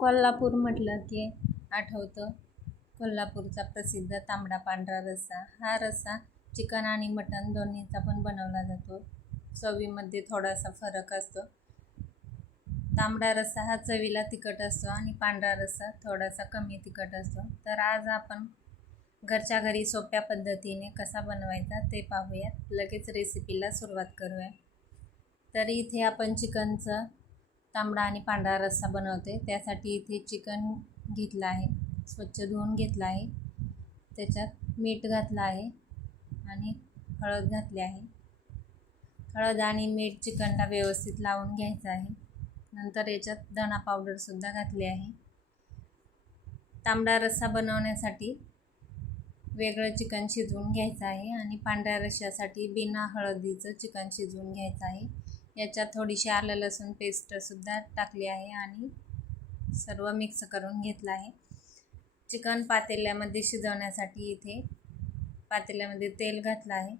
कोल्हापूर म्हटलं की आठवतं. कोल्हापूरचा प्रसिद्ध तांबडा पांढरा रस्सा. हा रस्सा चिकन आणि मटण दोन्हीचा पण बनवला जातो. चवीमध्ये थोडासा फरक असतो. तांबडा रस्सा हा चवीला तिखट असतो आणि पांढरा रस्सा थोडासा कमी तिखट असतो. तर आज आपण घरच्या घरी सोप्या पद्धतीने कसा बनवायचा ते पाहूयात. लगेच रेसिपीला सुरुवात करूया. तर इथे आपण चिकनचं तांबडा आणि पांढरा रस्सा बनवते. त्यासाठी इथे चिकन घेतलं आहे. स्वच्छ धुवून घेतलं आहे. त्याच्यात मीठ घातलं आहे आणि हळद घातली आहे. हळद आणि मीठ चिकनला व्यवस्थित लावून घ्यायचं आहे. नंतर याच्यात धणा पावडरसुद्धा घातली आहे. तांबडा रस्सा बनवण्यासाठी वेगळं चिकन शिजवून घ्यायचं आहे आणि पांढऱ्या रश्श्यासाठी बिना हळदीचं चिकन शिजवून घ्यायचं आहे. याच्यात थोडीशी आलं लसूण पेस्टसुद्धा टाकली आहे आणि सर्व मिक्स करून घेतलं आहे. चिकन पातेल्यामध्ये शिजवण्यासाठी इथे पातेल्यामध्ये तेल घातलं आहे.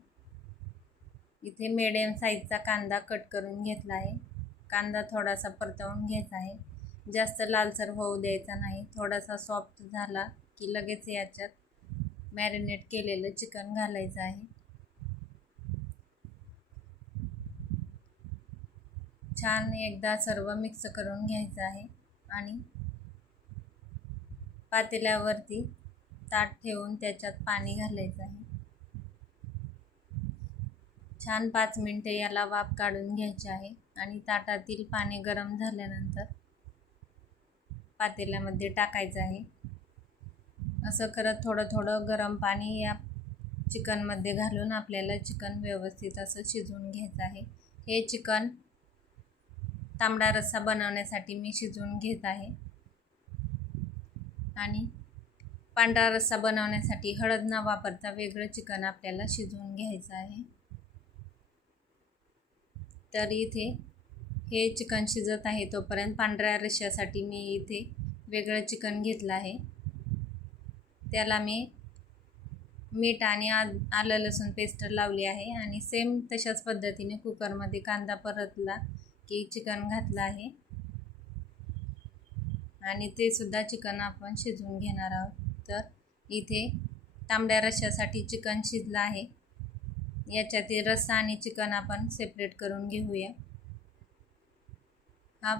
इथे मिडियम साईजचा कांदा कट करून घेतला आहे. कांदा थोडासा परतवून घ्यायचा आहे. जास्त लालसर होऊ द्यायचा नाही. थोडासा सॉफ्ट झाला की लगेच याच्यात मॅरिनेट केलेलं चिकन घालायचं आहे. छान एकदा सर्व मिक्स करून घ्यायचं आहे. आणि पातेल्यावरती ताट ठेवून त्याच्यात पाणी घालायचं आहे. छान पाच मिनटे याला वाफ काढून घ्यायचे आहे. आणि ताटातील पाणी गरम झाल्यानंतर पातेल्यामध्ये टाकायचं आहे. असं करत थोडं थोडं गरम पाणी या चिकनमध्ये घालून आपल्याला चिकन व्यवस्थित असं शिजवून घ्यायचं आहे. हे चिकन तांबडा रस्सा बनवण्यासाठी मी शिजवून घेत आहे. आणि पांढरा रस्सा बनवण्यासाठी हळद न वापरता वेगळं चिकन आपल्याला शिजवून घ्यायचं आहे. तर इथे हे चिकन शिजत आहे तोपर्यंत पांढऱ्या रश्श्यासाठी मी इथे वेगळं चिकन घेतलं आहे. त्याला मी मीठ आणि आ आलं लसूण पेस्ट लावली आहे आणि सेम तशाच पद्धतीने कुकरमध्ये कांदा परतला की चिकन घातलं आहे. आणि ते सुद्धा चिकन आपण शिजवून घेणार आहोत. तर इथे तांबड्या रश्श्यासाठी चिकन शिजलं आहे. याच्यातील रस्सा आणि चिकन आपण सेपरेट करून घेऊया. हा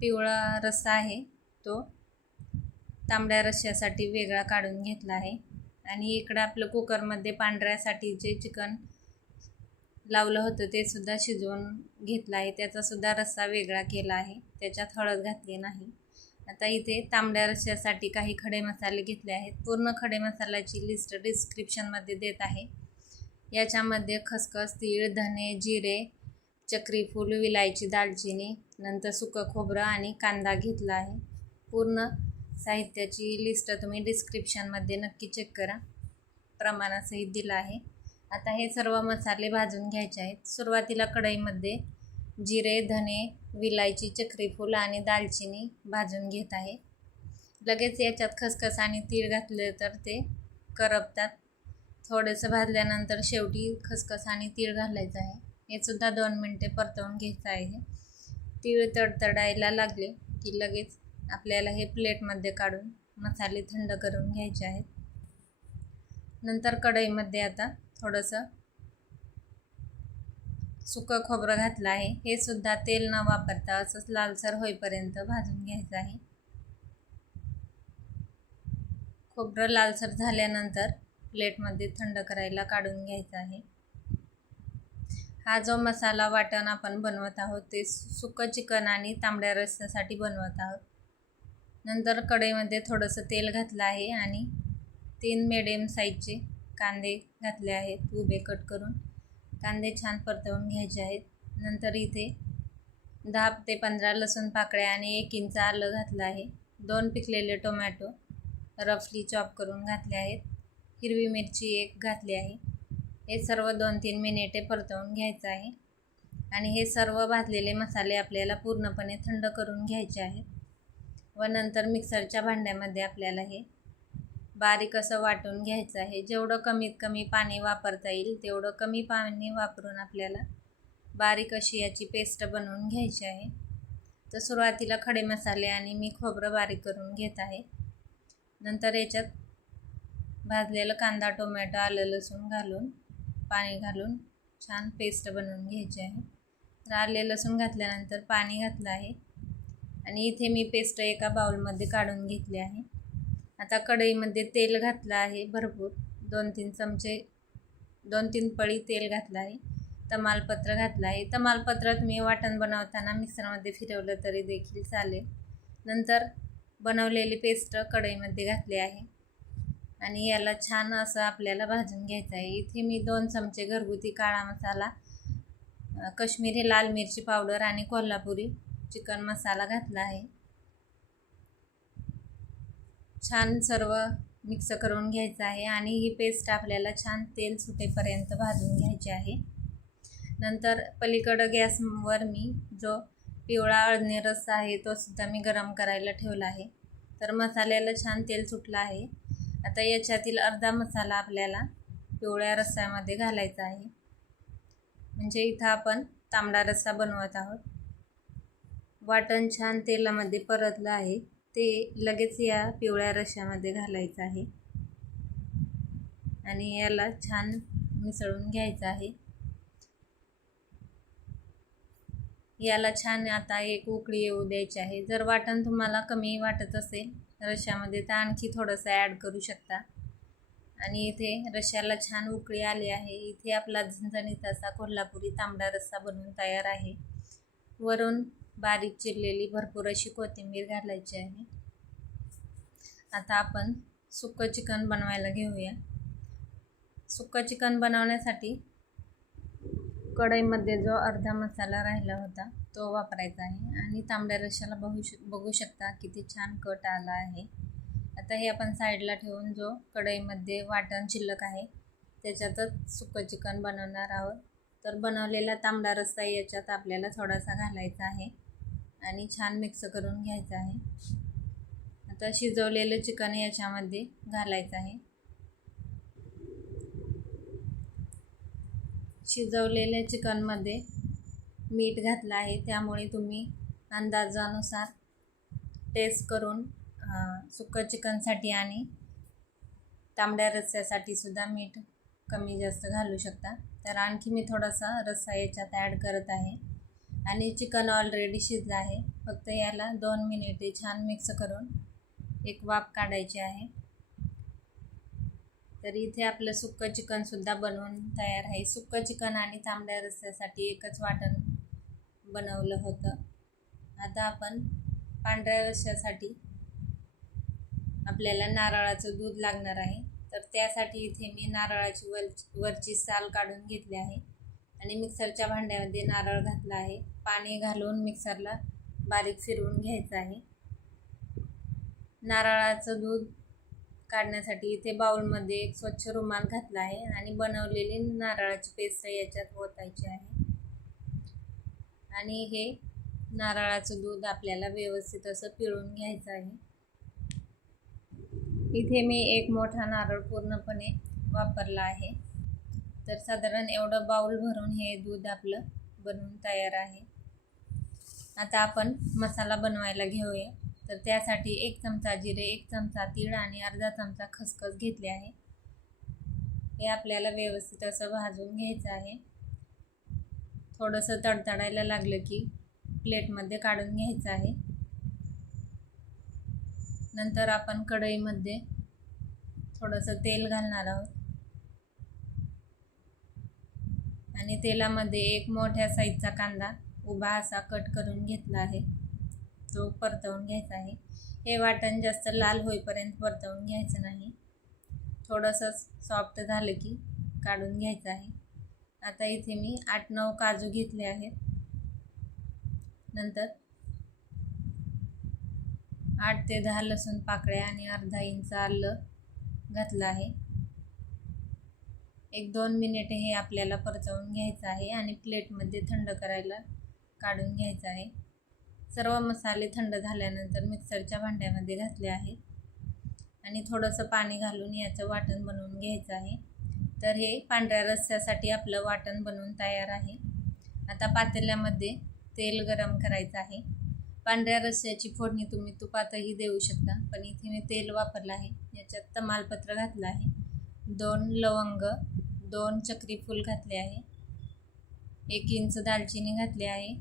पिवळा रस्सा आहे. तो तांबड्या रश्श्यासाठी वेगळा काढून घेतला आहे. आणि इकडं आपलं कुकरमध्ये पांढऱ्यासाठी जे चिकन लावलं होतं ते सुद्धा शिजवून घेतलं आहे. त्याचासुद्धा रस्सा वेगळा केला आहे. त्याच्यात हळद घातली नाही. आता इथे तांबड्या रस्स्यासाठी काही खडे मसाले घेतले आहेत. पूर्ण खडे मसाल्याची लिस्ट डिस्क्रिप्शनमध्ये देत आहे. याच्यामध्ये खसखस तीळ धने जिरे चक्रीफूल विलायची दालचिनी नंतर सुकं खोबरं आणि कांदा घेतला आहे. पूर्ण साहित्याची लिस्ट तुम्ही डिस्क्रिप्शनमध्ये नक्की चेक करा. प्रमाणासहित दिलं आहे. आता हे सर्व मसाले भाजून घ्यायचे आहेत. सुरुवातीला कढईमध्ये जिरे धने विलायची चक्रीफूल आणि दालचिनी भाजून घेत आहे. लगेच याच्यात खसखस आणि तीळ घातले तर ते करपतात. थोडंसं भाजल्यानंतर शेवटी खसखस आणि तीळ घालायचं आहे. हे सुद्धा दोन मिनटे परतवून घ्यायचं आहे. तीळ तडतडायला लागले की लगेच आपल्याला हे प्लेटमध्ये काढून मसाले थंड करून घ्यायचे आहेत. नंतर कढईमध्ये आता थोडंसं सुकं खोबरं घातलं आहे. हे सुद्धा तेल न वापरता असंच लालसर होईपर्यंत भाजून घ्यायचं आहे. खोबरं लालसर झाल्यानंतर प्लेटमध्ये थंड करायला काढून घ्यायचं आहे. हा जो मसाला वाटण आपण बनवत आहोत ते सुकं चिकन आणि तांबड्या रस्त्यासाठी बनवत आहोत. नंतर कढईमध्ये थोडंसं तेल घातलं आहे आणि तीन मिडियम साईजचे कांदे घातले आहेत उभे कट करून. कांदे छान परतवून घ्यायचे आहेत. नंतर इथे दहा ते पंधरा लसूण पाकळ्या आणि एक इंच आलं घातलं आहे. दोन पिकलेले टोमॅटो रफली चॉप करून घातले आहेत. हिरवी मिरची एक घातली आहे. हे सर्व दोन तीन मिनिटे परतवून घ्यायचं आहे. आणि हे सर्व भाजलेले मसाले आपल्याला पूर्णपणे थंड करून घ्यायचे आहेत. व नंतर मिक्सरच्या भांड्यामध्ये आपल्याला हे बारीक असं वाटून घ्यायचं आहे. जेवढं कमीत कमी पाणी वापरता येईल तेवढं कमी पाणी वापरून आपल्याला बारीक अशी याची पेस्ट बनवून घ्यायची आहे. तर सुरुवातीला खडे मसाले आणि मी खोबरं बारीक करून घेत आहे. नंतर याच्यात भाजलेलं कांदा टोमॅटो आलं लसूण घालून पाणी घालून छान पेस्ट बनवून घ्यायची आहे. तर आले लसूण घातल्यानंतर पाणी घातलं आहे. आणि इथे मी पेस्ट एका बाउलमध्ये काढून घेतली आहे. आता कढईमध्ये तेल घातलं आहे भरपूर. दोन तीन चमचे दोन तीन पळी तेल घातलं आहे. तमालपत्र घातलं आहे. तमालपत्र तुम्ही वाटण बनवताना मिक्सरमध्ये फिरवलं तरी देखील चालेल. नंतर बनवलेली पेस्ट कढईमध्ये घातली आहे. आणि याला छान असं आपल्याला भाजून घ्यायचं आहे. इथे मी दोन चमचे घरगुती काळा मसाला कश्मीरी लाल मिरची पावडर आणि कोल्हापुरी चिकन मसाला घातला आहे. छान सर्व मिक्स करून घ्यायचं आहे आणि ही पेस्ट आपल्याला छान तेल सुटेपर्यंत भाजून घ्यायची आहे. नंतर पलीकडं गॅसवर मी जो पिवळा अळणी रस आहे तो सुद्धा मी गरम करायला ठेवला आहे. तर मसाल्याला छान तेल सुटलं आहे. आता याच्यातील अर्धा मसाला आपल्याला पिवळ्या रस्स्यामध्ये घालायचा आहे. म्हणजे इथं आपण तांबडा रस्सा बनवत आहोत. वाटण छान तेलामध्ये परतलं आहे. ते लगेच या पिवळ्या रश्यामध्ये घालायचं आहे. आणि याला छान मिसळून घ्यायचं आहे. याला छान आता एक उकळी येऊ द्यायची आहे. जर वाटण तुम्हाला कमी वाटत असेल रश्यामध्ये तर आणखी थोडंसं ॲड करू शकता. आणि इथे रश्याला छान उकळी आली आहे. इथे आपला झणझणीत असा कोल्हापुरी तांबडा रस्सा बनवून तयार आहे. वरून बारीक चिरलेली भरपूर अशी कोथिंबीर घालायची आहे. आता आपण सुक्कं चिकन बनवायला घेऊया. सुक्कं चिकन बनवण्यासाठी कढईमध्ये जो अर्धा मसाला राहिला होता तो वापरायचा आहे. आणि तांबड्या रशाला बघू श बघू शकता किती छान कट आला आहे. आता हे आपण साईडला ठेवून जो कढईमध्ये वाटण शिल्लक आहे त्याच्यातच सुकं चिकन बनवणार आहोत. तर बनवलेला तांबडा रस्सा याच्यात आपल्याला थोडासा घालायचा आहे. आणि छान मिक्स करून घ्यायचं आहे. आता शिजवलेलं चिकन याच्यामध्ये घालायचं आहे. शिजवलेल्या चिकनमध्ये मीठ घातलं आहे. त्यामुळे तुम्ही अंदाजानुसार टेस्ट करून सुकं चिकनसाठी आणि तांबड्या रस्स्यासाठी सुद्धा मीठ कमी जास्त घालू शकता. तर आणखी मी थोडासा रस्सा याच्यात ॲड करत आहे. आणि चिकन ऑलरेडी शिजलं आहे. फक्त याला दोन मिनिटे छान मिक्स करून एक वाफ काढायची आहे. तर इथे आपलं सुक्कं चिकनसुद्धा बनवून तयार आहे. सुक्कं चिकन आणि तांबड्या रस्स्यासाठी एकच वाटण बनवलं होतं. आता आपण पांढऱ्या रस्स्यासाठी आपल्याला नारळाचं दूध लागणार आहे. तर त्यासाठी इथे मी नारळाची वर वरची साल काढून घेतली आहे. आणि मिक्सरच्या भांड्यामध्ये नारळ घातला आहे. पाणी घालून मिक्सरला बारीक फिरवून घ्यायचं आहे. नारळाचं दूध काढण्यासाठी इथे बाउलमध्ये एक स्वच्छ रुमाल घातला आहे आणि बनवलेली नारळाची पेस्ट याच्यात ओतायची आहे. आणि हे नारळाचं दूध आपल्याला व्यवस्थित असं पिळून घ्यायचं आहे. इथे मी एक मोठा नारळ पूर्णपणे वापरला आहे. तर साधारण एवढं बाऊल भरून हे दूध आपलं बनवून तयार आहे. आता आपण मसाला बनवायला घेऊया. तर त्यासाठी एक चमचा जिरे एक चमचा तीळ आणि अर्धा चमचा खसखस घेतले आहे. हे आपल्याला व्यवस्थित असं भाजून घ्यायचं आहे. थोडंसं तडतडायला लागलं की प्लेटमध्ये काढून घ्यायचं आहे. नंतर आपण कढईमध्ये थोडंसं तेल घालणार आहोत. आणि तेलामध्ये एक मोठ्या साईजचा कांदा उभा असा कट करून घेतला आहे. तो परतवून घ्यायचा आहे. हे वाटण जास्त लाल होईपर्यंत परतवून घ्यायचं नाही. थोडंसं सॉफ्ट झालं की काढून घ्यायचं आहे. आता इथे मी आठ नऊ काजू घेतले आहेत. नंतर आठ ते दहा लसूण पाकळ्या आणि अर्धा इंच आलं घातलं आहे. एक दोन मिनिट हे आपल्याला परतवून घ्यायचं आहे आणि प्लेटमध्ये थंड करायला काढून घ्यायचं आहे. सर्व मसाले थंड झाल्यानंतर मिक्सरच्या भांड्यामध्ये घातले आहेत. आणि थोडंसं पाणी घालून याचं वाटण बनवून घ्यायचं आहे. तर हे पांढऱ्या रस्स्यासाठी आपलं वाटण बनवून तयार आहे. आता पातेल्यामध्ये तेल गरम करायचं आहे. पांढऱ्या रस्स्याची फोडणी तुम्ही तुपातही देऊ शकता पण इथे मी तेल वापरलं आहे. याच्यात तमालपत्र घातलं आहे. दोन लवंग दोन चक्री फूल घातले आहे. एक इंच दालचिनी घातली आहे.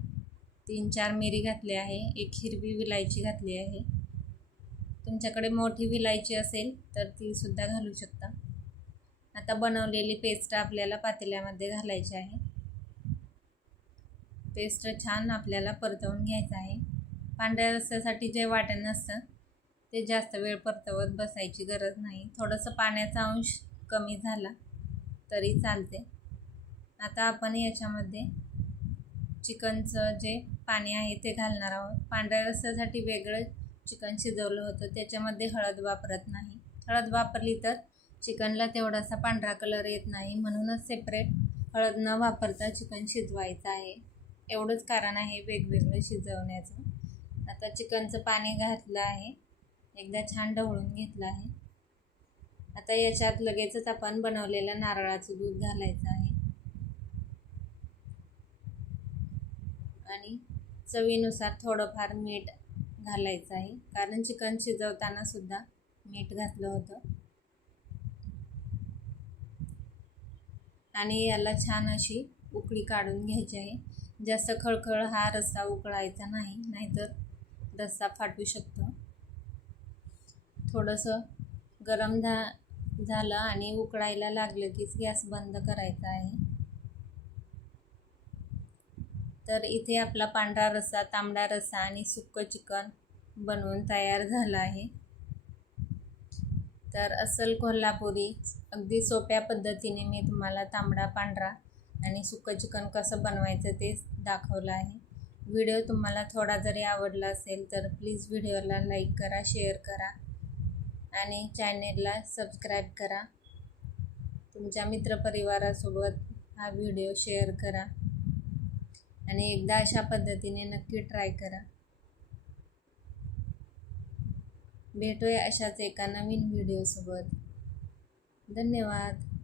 तीन चार मिरी घातली आहे. एक हिरवी विलायची घातली आहे. तुमच्याकडे मोठी विलायची असेल तर ती सुद्धा घालू शकता. आता बनवलेली पेस्ट आपल्याला पातेल्यामध्ये घालायची आहे. पेस्ट छान आपल्याला परतवून घ्यायचं आहे. पांढऱ्या रस्त्यासाठी जे वाटण नसतं ते जास्त वेळ परतवत बसायची गरज नाही. थोडंसं पाण्याचा अंश कमी झाला तरी चालते. आता आपण याच्यामध्ये चिकनचं जे पाणी आहे ते घालणार आहोत. पांढऱ्या रस्त्यासाठी वेगळं चिकन शिजवलं होतं. त्याच्यामध्ये हळद वापरत नाही. हळद वापरली तर चिकनला तेवढासा पांढरा कलर येत नाही. म्हणूनच सेपरेट हळद न वापरता चिकन शिजवायचं आहे. एवढंच कारण आहे वेगवेगळं शिजवण्याचं. आता चिकनचं पाणी घातलं आहे. एकदा छान ढवळून घेतलं आहे. आता याच्यात लगेचच आपण बनवलेलं नारळाचं दूध घालायचं आहे. आणि चवीनुसार थोडंफार मीठ घालायचं आहे. कारण चिकन शिजवताना सुद्धा मीठ घातलं होतं. आणि याला छान अशी उकळी काढून घ्यायची आहे. जास्त खळखळ हा रस्सा उकळायचा नाही नाहीतर रस्सा फाटू शकतो. थोडंसं गरम धा झालं आणि उकळायला लागलं कीच गॅस बंद करायचा आहे. तर इथे आपला पांढरा रस्सा तांबडा रस्सा आणि सुक्कं चिकन बनवून तयार झालं आहे. तर असल कोल्हापुरी अगदी सोप्या पद्धतीने मी तुम्हाला तांबडा पांढरा आणि सुकं चिकन कसं बनवायचं ते दाखवलं आहे. व्हिडिओ तुम्हाला थोडा जरी आवडला असेल तर प्लीज व्हिडिओला लाईक करा शेअर करा. आणि चॅनेलला सबस्क्राईब करा. तुमच्या मित्रपरिवारासोबत हा व्हिडिओ शेअर करा. आणि एकदा अशा पद्धतीने नक्की ट्राय करा. भेटूया अशाच एका नवीन व्हिडिओसोबत. धन्यवाद.